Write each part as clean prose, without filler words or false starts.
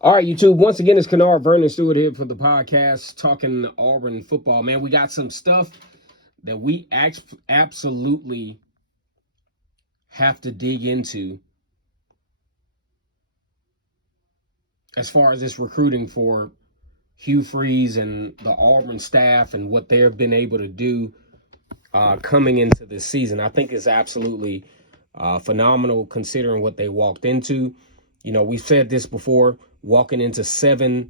All right, YouTube. Once again, it's Kennard Vernon Stewart here for the podcast talking Auburn football. Man, we got some stuff that we absolutely have to dig into as far as this recruiting for Hugh Freeze and the Auburn staff and what they've been able to do coming into this season. I think it's absolutely phenomenal considering what they walked into. You know, we've said this before, walking into 7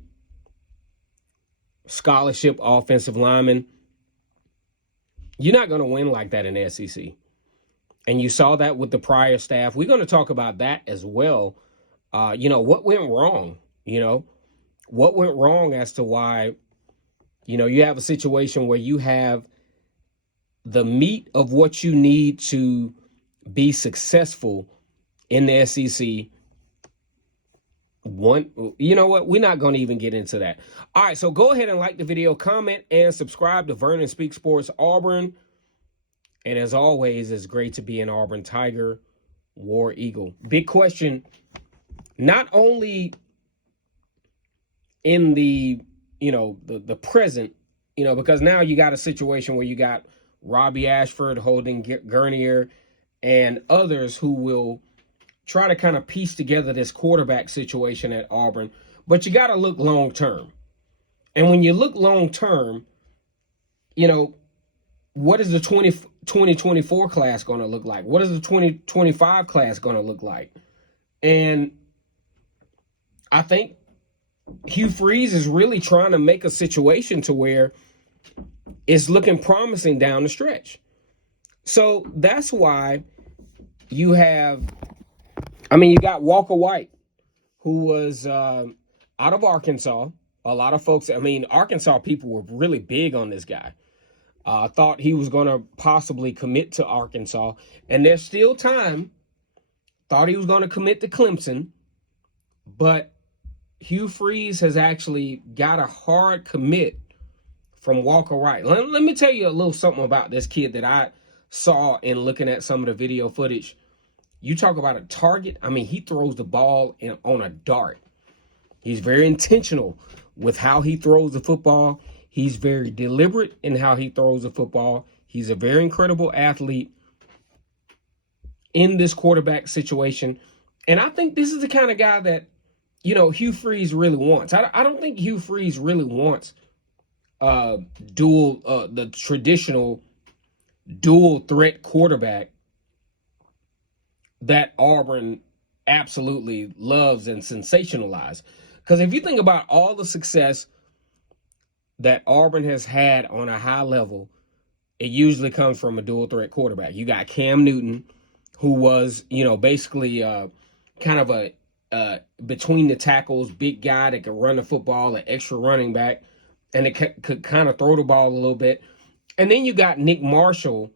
scholarship offensive linemen. You're not going to win like that in the SEC. And you saw that with the prior staff. We're going to talk about that as well. What went wrong? What went wrong as to why, you have a situation where you have the meat of what you need to be successful in the SEC. You know what? We're not going to even get into that. All right, so go ahead and like the video, comment, and subscribe to Vernon Speaks Sports Auburn. And as always, it's great to be an Auburn Tiger, War Eagle. Big question, not only in the present, because now you got a situation where you got Robbie Ashford holding Gurnier and others who will try to kind of piece together this quarterback situation at Auburn, but you got to look long term. And when you look long term, what is the 2024 class going to look like? What is the 2025 class going to look like? And I think Hugh Freeze is really trying to make a situation to where it's looking promising down the stretch. So that's why you got Walker White, who was out of Arkansas. A lot of folks, Arkansas people were really big on this guy. Thought he was going to possibly commit to Arkansas. And there's still time. Thought he was going to commit to Clemson. But Hugh Freeze has actually got a hard commit from Walker White. Let me tell you a little something about this kid that I saw in looking at some of the video footage. You talk about a target. He throws the ball on a dart. He's very intentional with how he throws the football. He's very deliberate in how he throws the football. He's a very incredible athlete in this quarterback situation. And I think this is the kind of guy that, Hugh Freeze really wants. I don't think Hugh Freeze really wants the traditional dual threat quarterback that Auburn absolutely loves and sensationalizes. Because if you think about all the success that Auburn has had on a high level, it usually comes from a dual threat quarterback. You got Cam Newton, who was, basically kind of a between the tackles, big guy that could run the football, an extra running back, and it could kind of throw the ball a little bit. And then you got Nick Marshall,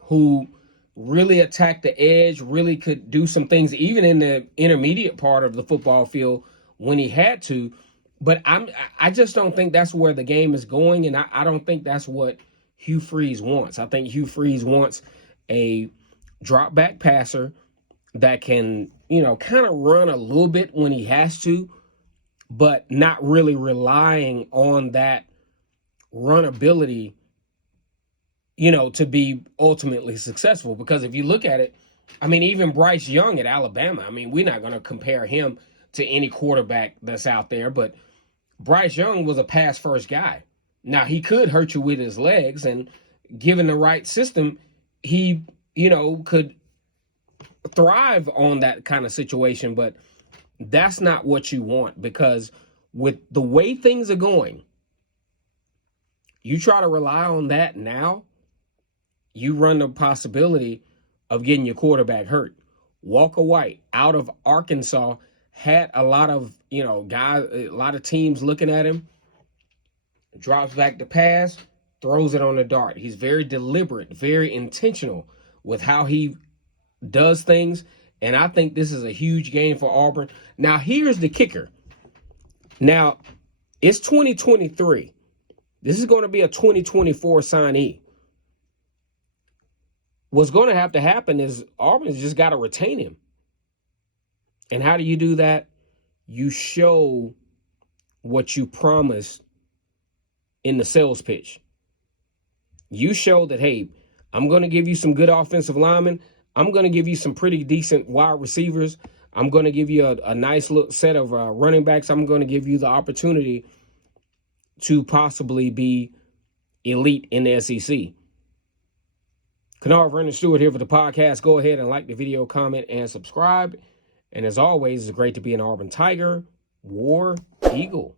who really attacked the edge, really could do some things even in the intermediate part of the football field when he had to. But I just don't think that's where the game is going, and I don't think that's what Hugh Freeze wants. I think Hugh Freeze wants a drop back passer that can, kind of run a little bit when he has to, but not really relying on that run ability, to be ultimately successful. Because if you look at it, even Bryce Young at Alabama, we're not going to compare him to any quarterback that's out there, but Bryce Young was a pass-first guy. Now, he could hurt you with his legs, and given the right system, he, could thrive on that kind of situation, but that's not what you want, because with the way things are going, you try to rely on that now, you run the possibility of getting your quarterback hurt. Walker White out of Arkansas had a lot of, guys, a lot of teams looking at him, drops back the pass, throws it on the dart. He's very deliberate, very intentional with how he does things. And I think this is a huge game for Auburn. Now, here's the kicker. Now, it's 2023. This is going to be a 2024 signee. What's going to have to happen is Auburn's just got to retain him. And how do you do that? you show what you promised in the sales pitch. You show that, hey, I'm going to give you some good offensive linemen. I'm going to give you some pretty decent wide receivers. I'm going to give you a nice little set of running backs. I'm going to give you the opportunity to possibly be elite in the SEC. Kennard Vernon Stewart here for the podcast. Go ahead and like the video, comment, and subscribe. And as always, it's great to be an Auburn Tiger, War Eagle.